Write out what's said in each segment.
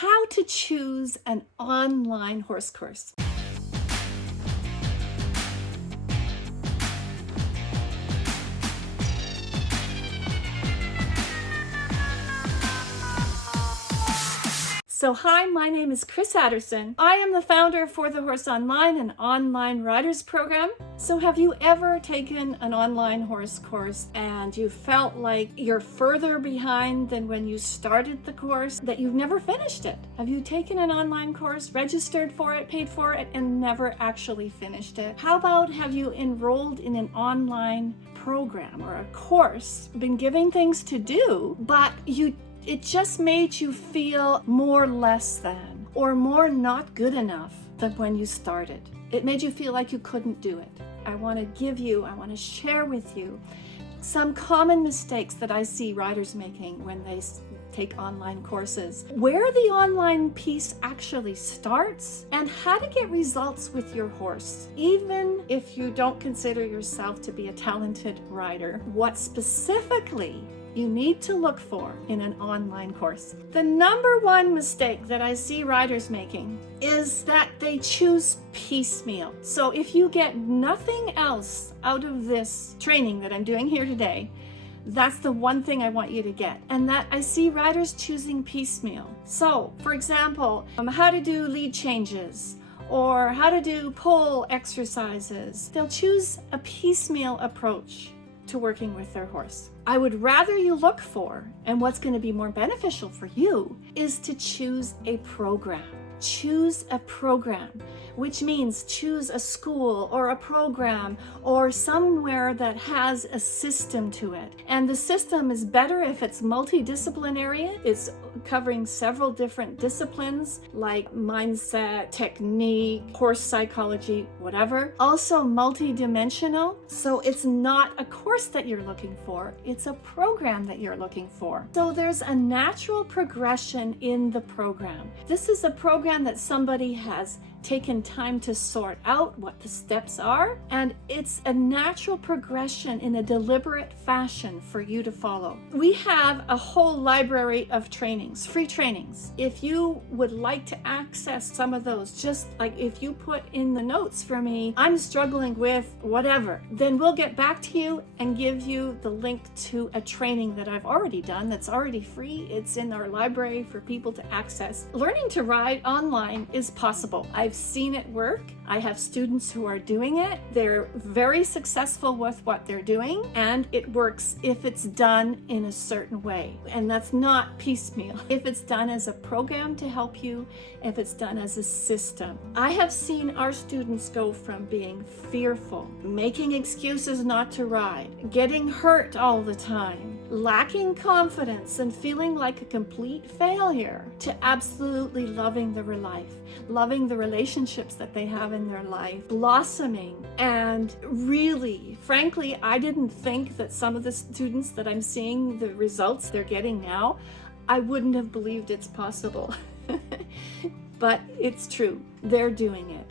How to choose an online horse course. So hi, my name is Chris Adderson. I am the founder For the Horse Online, an online riders program. So have you ever taken an online horse course and you felt like you're further behind than when you started the course, that you've never finished it? Have you taken an online course, registered for it, paid for it, and never actually finished it? How about have you enrolled in an online program or a course, been given things to do, but it just made you feel more less than or more not good enough than when you started. It made you feel like you couldn't do it. I want to share with you some common mistakes that I see riders making when they take online courses, where the online piece actually starts, and how to get results with your horse. Even if you don't consider yourself to be a talented rider, what specifically you need to look for in an online course. The number one mistake that I see riders making is that they choose piecemeal. So if you get nothing else out of this training that I'm doing here today, that's the one thing I want you to get, and that I see riders choosing piecemeal. So for example, how to do lead changes or how to do pull exercises. They'll choose a piecemeal approach to working with their horse. I would rather you look for, and what's going to be more beneficial for you, is to choose a program. Choose a program, which means choose a school or a program or somewhere that has a system to it. And the system is better if it's multidisciplinary. It's covering several different disciplines like mindset, technique, horse psychology, whatever. Also multidimensional. So it's not a course that you're looking for, it's a program that you're looking for. So there's a natural progression in the program. This is a program that somebody has taken time to sort out what the steps are, and it's a natural progression in a deliberate fashion for you to follow. We have a whole library of trainings, free trainings. If you would like to access some of those, just like if you put in the notes for me, I'm struggling with whatever, then we'll get back to you and give you the link to a training that I've already done that's already free. It's in our library for people to access. Learning to ride online is possible. I've seen it work. I have students who are doing it. They're very successful with what they're doing, and it works if it's done in a certain way. And that's not piecemeal. If it's done as a program to help you, if it's done as a system. I have seen our students go from being fearful, making excuses not to ride, getting hurt all the time, lacking confidence and feeling like a complete failure, to absolutely loving their life, loving the relationships that they have in their life, blossoming. And really, frankly, I didn't think that some of the students that I'm seeing, the results they're getting now, I wouldn't have believed it's possible. But it's true. They're doing it.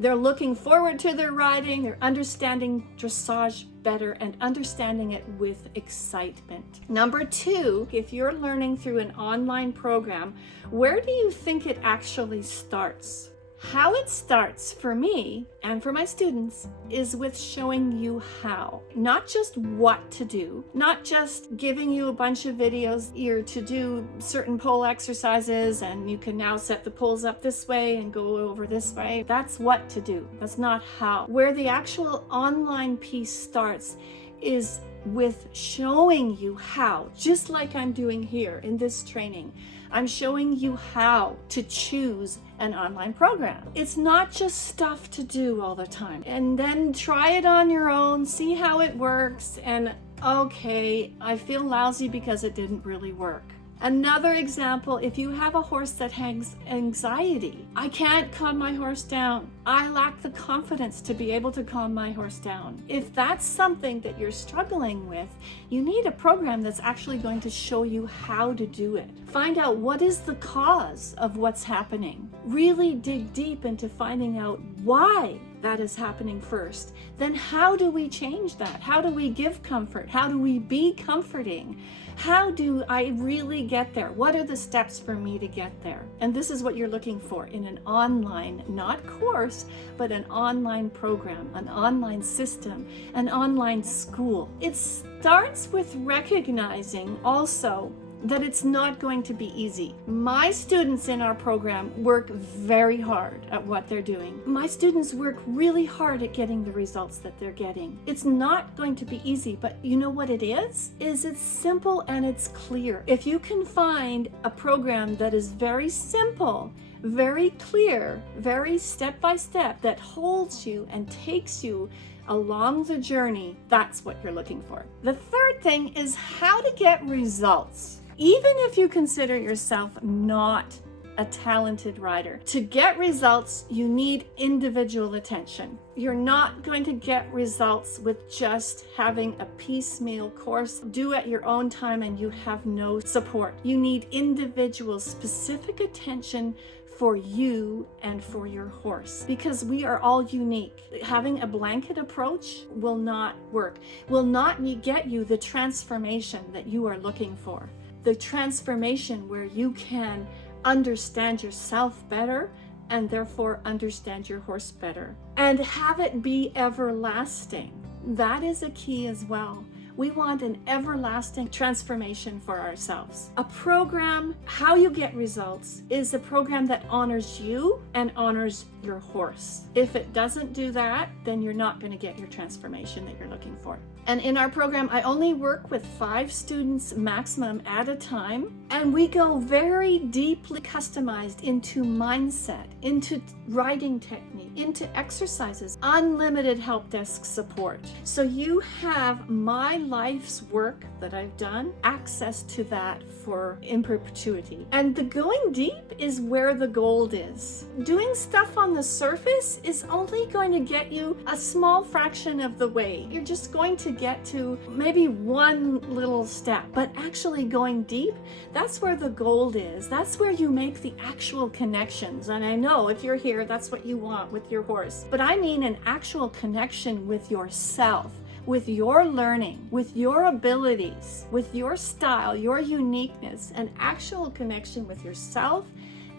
They're looking forward to their riding, they're understanding dressage better and understanding it with excitement. Number two, if you're learning through an online program, where do you think it actually starts? How it starts for me and for my students is with showing you how, not just what to do, not just giving you a bunch of videos here to do certain pole exercises and you can now set the poles up this way and go over this way. That's what to do. That's not how. Where the actual online piece starts is with showing you how, just like I'm doing here in this training. I'm showing you how to choose an online program. It's not just stuff to do all the time and then try it on your own, see how it works, and okay, I feel lousy because it didn't really work. Another example, if you have a horse that has anxiety, I can't calm my horse down. I lack the confidence to be able to calm my horse down. If that's something that you're struggling with, you need a program that's actually going to show you how to do it. Find out what is the cause of what's happening. Really dig deep into finding out why that is happening first. Then how do we change that? How do we give comfort? How do we be comforting? How do I really get there? What are the steps for me to get there? And this is what you're looking for in an online, not course, but an online program, an online system, an online school. It starts with recognizing also that it's not going to be easy. My students in our program work very hard at what they're doing. My students work really hard at getting the results that they're getting. It's not going to be easy, but you know what it is? It's simple and it's clear. If you can find a program that is very simple, very clear, very step by step, that holds you and takes you along the journey, that's what you're looking for. The third thing is how to get results. Even if you consider yourself not a talented rider, to get results, you need individual attention. You're not going to get results with just having a piecemeal course, do at your own time, and you have no support. You need individual, specific attention for you and for your horse, because we are all unique. Having a blanket approach will not work, will not get you the transformation that you are looking for. The transformation where you can understand yourself better and therefore understand your horse better and have it be everlasting. That is a key as well. We want an everlasting transformation for ourselves. A program, how you get results, is a program that honors you and honors your horse. If it doesn't do that, then you're not going to get your transformation that you're looking for. And in our program, I only work with 5 students maximum at a time, and we go very deeply customized into mindset, into riding technique, into exercises, unlimited help desk support. So you have my life's work that I've done, access to that for in perpetuity. And the going deep is where the gold is. Doing stuff on the surface is only going to get you a small fraction of the way. You're just going to get to maybe one little step, but actually going deep, that's where the gold is. That's where you make the actual connections. And I know if you're here, that's what you want with your horse. But I mean an actual connection with yourself, with your learning, with your abilities, with your style, your uniqueness, an actual connection with yourself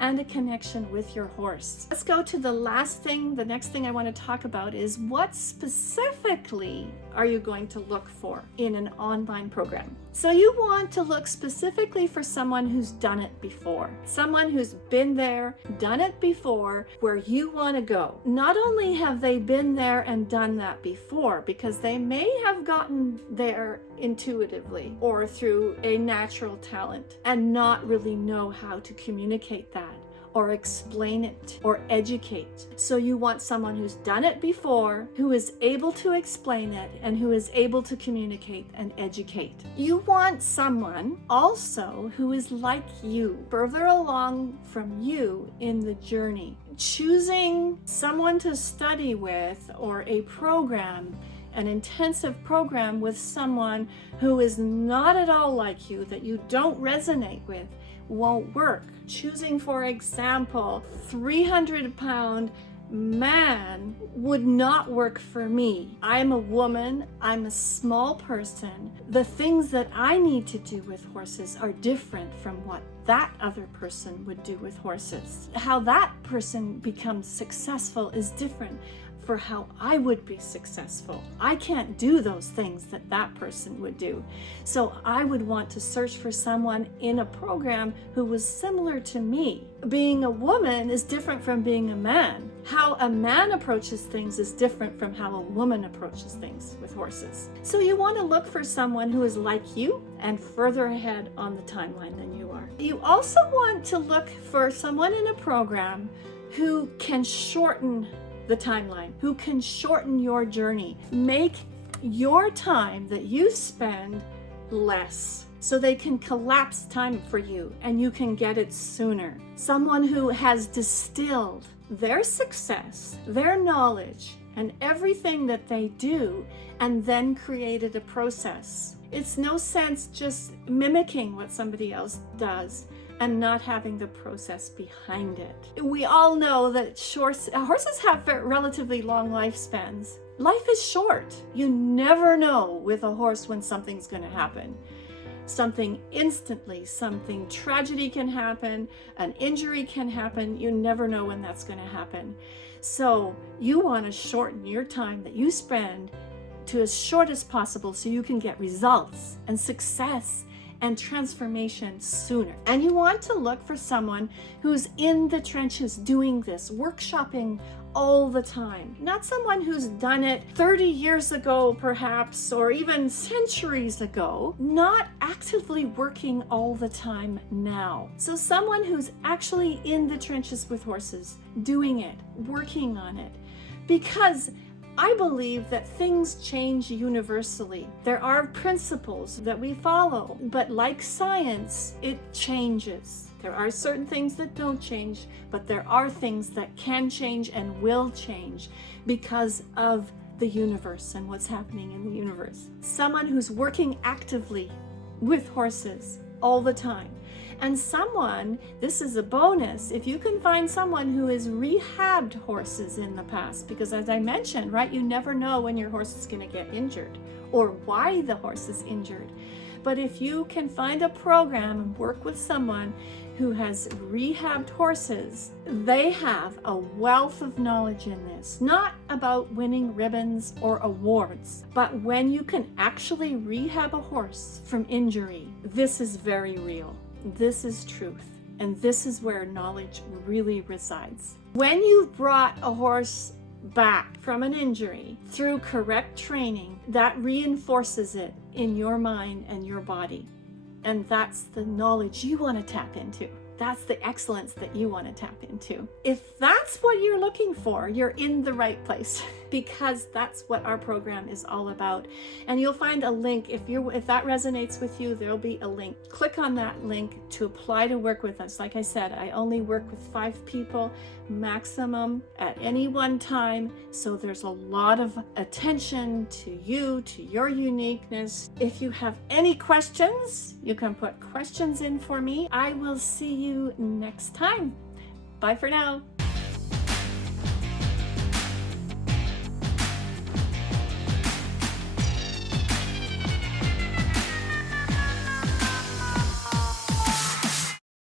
and a connection with your horse. Let's go to the last thing. The next thing I want to talk about is what specifically are you going to look for in an online program? So you want to look specifically for someone who's done it before, someone who's been there, done it before, where you want to go. Not only have they been there and done that before, because they may have gotten there intuitively or through a natural talent and not really know how to communicate that or explain it or educate. So you want someone who's done it before, who is able to explain it, and who is able to communicate and educate. You want someone also who is like you, further along from you in the journey. Choosing someone to study with or a program, an intensive program with someone who is not at all like you, that you don't resonate with, won't work. Choosing, for example, 300-pound man would not work for me. I'm a woman, I'm a small person. The things that I need to do with horses are different from what that other person would do with horses. How that person becomes successful is different for how I would be successful. I can't do those things that that person would do. So I would want to search for someone in a program who was similar to me. Being a woman is different from being a man. How a man approaches things is different from how a woman approaches things with horses. So you want to look for someone who is like you and further ahead on the timeline than you are. You also want to look for someone in a program who can shorten the timeline, who can shorten your journey, make your time that you spend less, so they can collapse time for you and you can get it sooner. Someone who has distilled their success, their knowledge, and everything that they do, and then created a process. It's no sense just mimicking what somebody else does, and not having the process behind it. We all know that horses have relatively long lifespans. Life is short. You never know with a horse when something's going to happen. Something instantly, something tragedy can happen, an injury can happen. You never know when that's going to happen. So you want to shorten your time that you spend to as short as possible so you can get results and success and transformation sooner. And you want to look for someone who's in the trenches doing this, workshopping all the time. Not someone who's done it 30 years ago perhaps, or even centuries ago, not actively working all the time now. So someone who's actually in the trenches with horses, doing it, working on it. Because I believe that things change universally. There are principles that we follow, but like science, it changes. There are certain things that don't change, but there are things that can change and will change because of the universe and what's happening in the universe. Someone who's working actively with horses all the time. And someone, this is a bonus, if you can find someone who has rehabbed horses in the past, because as I mentioned, right, you never know when your horse is going to get injured or why the horse is injured. But if you can find a program and work with someone who has rehabbed horses, they have a wealth of knowledge in this, not about winning ribbons or awards, but when you can actually rehab a horse from injury, this is very real. This is truth, and this is where knowledge really resides. When you've brought a horse back from an injury through correct training, that reinforces it in your mind and your body. And that's the knowledge you want to tap into. That's the excellence that you want to tap into. If that's what you're looking for, you're in the right place because that's what our program is all about. And you'll find a link. If that resonates with you, there'll be a link. Click on that link to apply to work with us. Like I said, I only work with 5 people maximum at any one time. So there's a lot of attention to you, to your uniqueness. If you have any questions, you can put questions in for me. I will see you next time. Bye for now.